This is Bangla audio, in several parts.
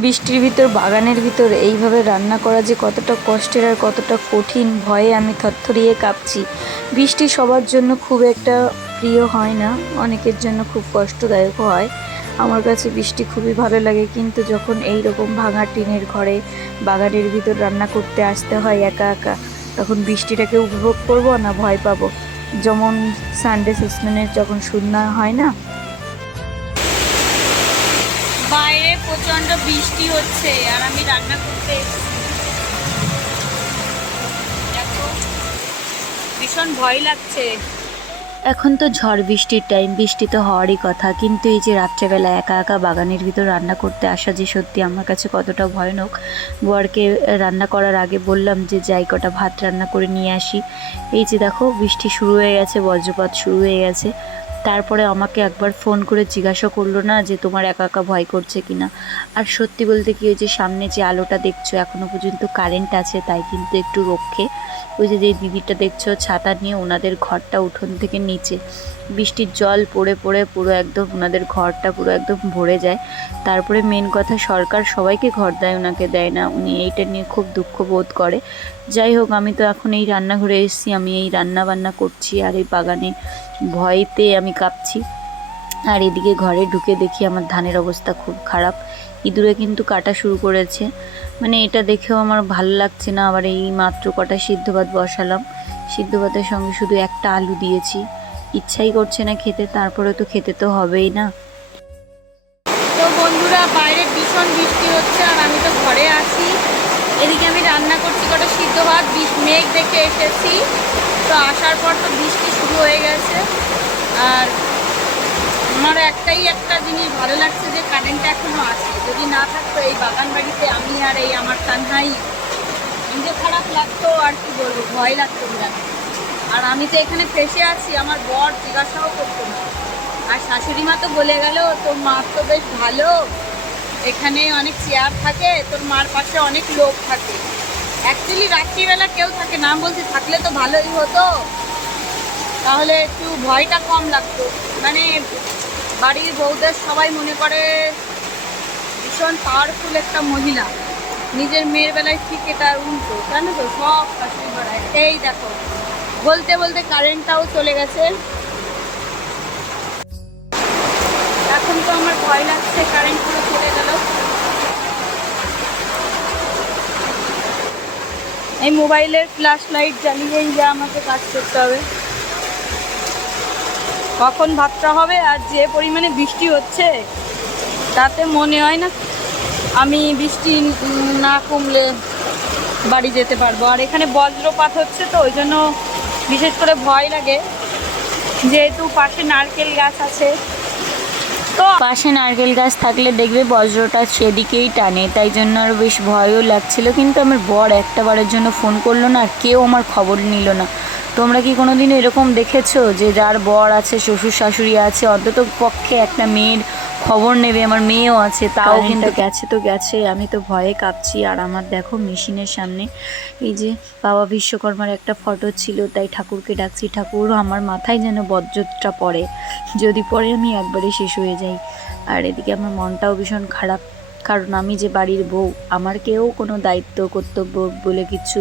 বৃষ্টির ভিতর, বাগানের ভিতর, এইভাবে রান্না করা যে কতটা কষ্টের আর কতটা কঠিন ভয়ে আমি থরথরিয়ে কাঁপছি। বৃষ্টি সবার জন্য খুব একটা প্রিয় হয় না, অনেকের জন্য খুব কষ্টদায়ক হয়। আমার কাছে বৃষ্টি খুবই ভালো লাগে, কিন্তু যখন এই রকম ভাঙা টিনের ঘরে, বাগানের ভিতর রান্না করতে আসতে হয় একা একা, তখন বৃষ্টিটাকে উপভোগ করব না, ভয় পাবো। যেমন সানডে সিস্টেমের যখন শূন্য হয় না প্রচণ্ড বৃষ্টি হচ্ছে আর আমি রান্না করতে ভীষণ ভয় লাগছে। এখন তো ঝড় বৃষ্টির টাইম বৃষ্টি তো হওয়ারই কথা। কিন্তু এই যে রাত্রেবেলা একা একা বাগানের ভিতর রান্না করতে আসা যে সত্যি আমার কাছে কতটা ভয়ানক। বরকে রান্না করার আগে বললাম যে, যাই কটা ভাত রান্না করে নিয়ে আসি। এই যে দেখো, বৃষ্টি শুরু হয়ে গেছে, বজ্রপাত শুরু হয়ে গেছে। তারপরে আমাকে একবার ফোন করে জিজ্ঞাসা করল না যে তোমার একা একা ভয় করছে কিনা। আর সত্যি বলতে কি ওই যে সামনে যে আলোটা দেখছ, এখনও পর্যন্ত কারেন্ট আছে, তাই কিন্তু একটু রক্ষে। ওই যে যে দিদিটা দেখছ, ছাতা নিয়ে ওনাদের ঘরটা উঠোন থেকে নিচে। বৃষ্টির জল পড়ে পড়ে পুরো একদম ওনাদের ঘরটা পুরো একদম ভরে যায়। তারপরে মেন কথা সরকার সবাইকে ঘর দেয় ওনাকে দেয় না। উনি এইটা নিয়ে খুব দুঃখ বোধ করে। যাই হোক আমি তো এখন এই রান্নাঘরে এসেছি, আমি এই রান্না বান্না করছি আর এই বাগানে ভয়তে আমি কাঁপছি। আর এদিকে ঘরে ঢুকে দেখি আমার ধানের অবস্থা খুব খারাপ। ইঁদুরে কিন্তু কাটা শুরু করেছে। মানে এটা দেখেও আমার ভালো লাগছে না, আবার এই মাত্র কটা সিদ্ধ ভাত বসালাম। সিদ্ধ ভাতের সঙ্গে শুধু একটা আলু দিয়েছি। ইচ্ছাই করছে না খেতে, তারপরে তো খেতে তো হবেই না। তো বন্ধুরা, বাইরে ভীষণ বৃষ্টি হচ্ছে আর আমি তো ঘরে আছি। এদিকে আমি রান্না করছি কটা সিদ্ধ ভাত মেঘ দেখে এসেছি। তো আসার পর তো বৃষ্টি শুরু হয়ে গেছে। আর আমার একটাই একটা জিনিস ভালো লাগছে যে কারেন্টটা এখনও আছে। যদি না থাকতো এই বাগান বাড়িতে আমি আর এই আমার তানহাই নিজে খারাপ লাগতো, আর কি বলব, ভয় লাগতো বিরাট আর আমি তো এখানে ফেসে আছি, আমার বর জিজ্ঞাসাও করতো না। আর শাশুড়ি মা তো বলে গেল, তোর মা তো বেশ ভালো। এখানে অনেক চেয়ার থাকে, তোর মার পাশে অনেক লোক থাকে। অ্যাকচুয়ালি রাত্রিবেলা কেউ থাকে না বলছি থাকলে তো ভালোই হতো। তাহলে একটু ভয়টা কম লাগতো। মানে বাড়ির বউদের সবাই মনে করে ভীষণ পাওয়ারফুল একটা মহিলা। নিজের মেয়ের বেলায় ঠিক এটা উল্টো, জানো তো? সব শাশুড়ি এই দেখো, বলতে বলতে কারেন্টটাও চলে গেছে। এখন তো আমার ভয় লাগছে কারেন্ট পুরো চলে গেল। এই মোবাইলের ফ্ল্যাশ লাইট জ্বালিয়েই যা আমাকে কাজ করতে হবে। কখন ভাতটা হবে আর যে পরিমাণে বৃষ্টি হচ্ছে, তাতে মনে হয় না আমি বৃষ্টি না কমলে বাড়ি যেতে পারব। আর এখানে বজ্রপাত হচ্ছে তো, ওই জন্য বিশেষ করে ভয় লাগে। যেহেতু পাশে নারকেল গাছ আছে পাশে নারকেল গাছ থাকলে দেখবে বজ্রটা সেদিকেই টানে, তাই জন্য আরও বেশ ভয়ও লাগছিল, কিন্তু আমার বর একটা বারের জন্য ফোন করল না আর কেউ আমার খবর নিল না। তোমরা কি কোনোদিন এরকম দেখেছ যে যার বর আছে, শ্বশুর শাশুড়ি আছে অন্তত পক্ষে একটা মেয়ের খবর নেবে আমার মেয়েও আছে তাও কিন্তু গেছে তো গেছে আমি তো ভয়ে কাঁপছি। আর আমার দেখো মেশিনের সামনে এই যে বাবা বিশ্বকর্মার একটা ফটো ছিল তাই ঠাকুরকে ডাকছি ঠাকুর আমার মাথায় যেন বজ্রটা পড়ে। যদি পরে আমি একবারে শেষ হয়ে যাই। আর এদিকে আমার মনটাও ভীষণ খারাপ। কারণ আমি যে বাড়ির বউ, আমার কেউ কোনো দায়িত্ব, কর্তব্য বলে কিছু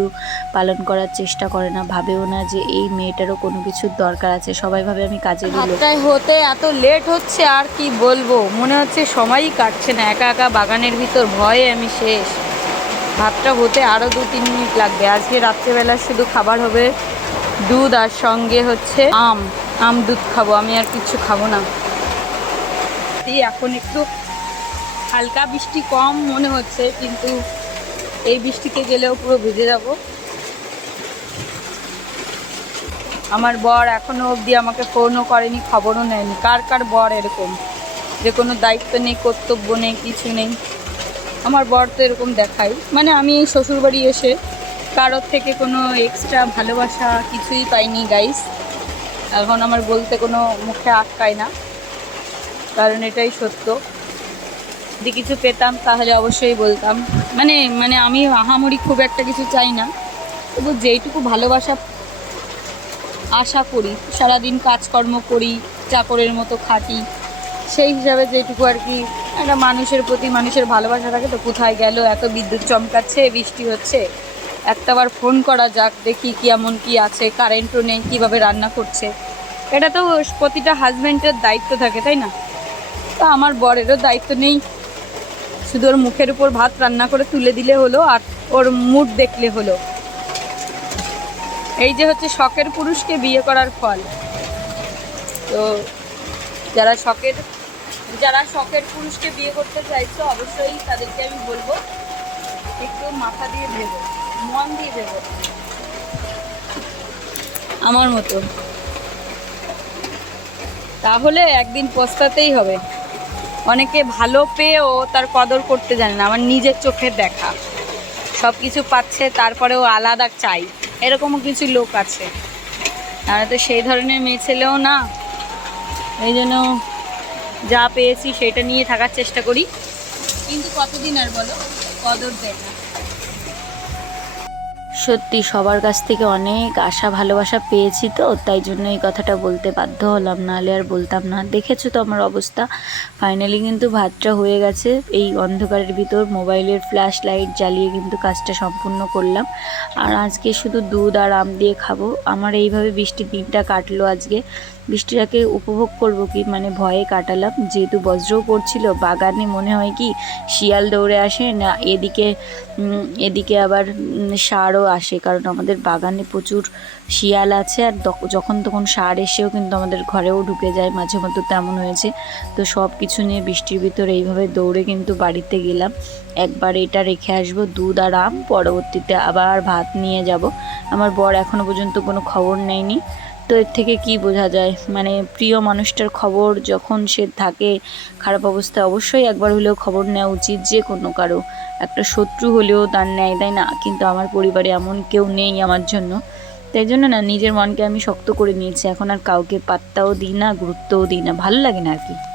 পালন করার চেষ্টা করে না। ভাবেও না যে এই মেয়েটারও কোনো কিছুর দরকার আছে। সবাই ভাবে আমি কাজে লোক ভাতটায় হতে এত লেট হচ্ছে, আর কি বলব? মনে হচ্ছে সময়ই কাটছে না। একা একা বাগানের ভিতর ভয়ে আমি শেষ। ভাতটা হতে আরও দু তিন মিনিট লাগবে। আজকে রাত্রেবেলা শুধু খাবার হবে দুধ আর সঙ্গে হচ্ছে আম। আম দুধ খাব। আমি আর কিছু খাব না। এখন একটু হালকা বৃষ্টি কম মনে হচ্ছে, কিন্তু এই বৃষ্টিতে গেলেও পুরো ভিজে যাব। আমার বর এখনও অবধি আমাকে ফোনও করেনি, খবরও নেয়নি। কার কার বর এরকম? যে কোনো দায়িত্ব নেই, কর্তব্য নেই, কিছু নেই। আমার বর তো এরকম দেখাই। মানে আমি শ্বশুরবাড়ি এসে কারোর থেকে কোনো এক্সট্রা ভালোবাসা কিছুই পাইনি গাইস এখন আমার বলতে কোনো মুখে আটকায় না। কারণ এটাই সত্য। যদি কিছু পেতাম, তাহলে অবশ্যই বলতাম। মানে মানে আমি আহামরি খুব একটা কিছু চাই না। তবু যেইটুকু ভালোবাসা আশা করি, সারাদিন কাজকর্ম করি, চাকরের মতো খাটি, সেই হিসাবে যেটুকু আর কি একটা মানুষের প্রতি মানুষের ভালোবাসা থাকে, তো কোথায় গেল? এত বিদ্যুৎ চমকাচ্ছে, বৃষ্টি হচ্ছে। একটাবার ফোন করা যাক, দেখি কি এমন কি আছে, কারেন্টও নেই, কীভাবে রান্না করছে। এটা তো প্রতিটা হাজব্যান্ডের দায়িত্ব থাকে, তাই না? তো আমার বরেরও দায়িত্ব নেই। শুধু ওর মুখের উপর ভাত রান্না করে তুলে দিলে হলো আর ওর মুড দেখলে হলো। এই যে হচ্ছে শখের পুরুষকে বিয়ে করার ফল। তো যারা শখের যারা শখের পুরুষকে বিয়ে করতে চাইছো অবশ্যই তাদেরকে আমি বলব, একটু মাথা দিয়ে ভেবো, মন দিয়ে ভেবো। আমার মতো। তাহলে একদিন পস্তাতেই হবে। অনেকে ভালো পেয়েও তার কদর করতে জানে না আমার নিজের চোখের দেখা। সব কিছু পাচ্ছে, তারপরেও আলাদা চাই। এরকমও কিছু লোক আছে। আমরা তো সেই ধরনের মেয়ে ছেলেও না। এই জন্য যা পেয়েছি সেটা নিয়ে থাকার চেষ্টা করি। কিন্তু কতদিন আর বলো? কদর দেয় সত্যি সবার কাছ থেকে অনেক আশা, ভালোবাসা পেয়েছি তো, তাই জন্য এই কথাটা বলতে বাধ্য হলাম। নাহলে আর বলতাম না। দেখেছ তো আমার অবস্থা? ফাইনালি কিন্তু ভাতটা হয়ে গেছে। এই অন্ধকারের ভিতর মোবাইলের ফ্ল্যাশ লাইট জ্বালিয়ে কিন্তু কাজটা সম্পূর্ণ করলাম। আর আজকে শুধু দুধ আর আম দিয়ে খাব। আমার এইভাবে বৃষ্টির দিনটা কাটলো আজকে। বৃষ্টিটাকে উপভোগ করব কি? মানে ভয়ে কাটালাম। যেহেতু বজ্রও পড়ছিল, বাগানে মনে হয় কি শিয়াল দৌড়ে আসে না, এদিকে এদিকে আবার সারও আসে। কারণ আমাদের বাগানে প্রচুর শিয়াল আছে আর যখন তখন সার এসেও কিন্তু আমাদের ঘরেও ঢুকে যায় মাঝে মধ্যে, তেমন হয়েছে। তো সব কিছু নিয়ে বৃষ্টির ভিতরে এইভাবে দৌড়ে কিন্তু বাড়িতে গেলাম। একবার এটা রেখে আসব, দুধ আর আম। পরবর্তীতে আবার ভাত নিয়ে যাব। আমার বর এখনও পর্যন্ত কোনো খবর নেয়নি। তো এর থেকে কি বোঝা যায়? মানে প্রিয় মানুষটার খবর যখন সে থাকে, খারাপ অবস্থায় অবশ্যই একবার হলেও খবর নেওয়া উচিত যে কোনো কারও। একটা শত্রু হলেও তার নেয় তাই না, কিন্তু আমার পরিবারে এমন কেউ নেই আমার জন্য। তাই জন্য না, নিজের মনকে আমি শক্ত করে নিয়েছি। এখন আর কাউকে পাত্তাও দিই না, গুরুত্বও দিই না। ভালো লাগে না আর কি?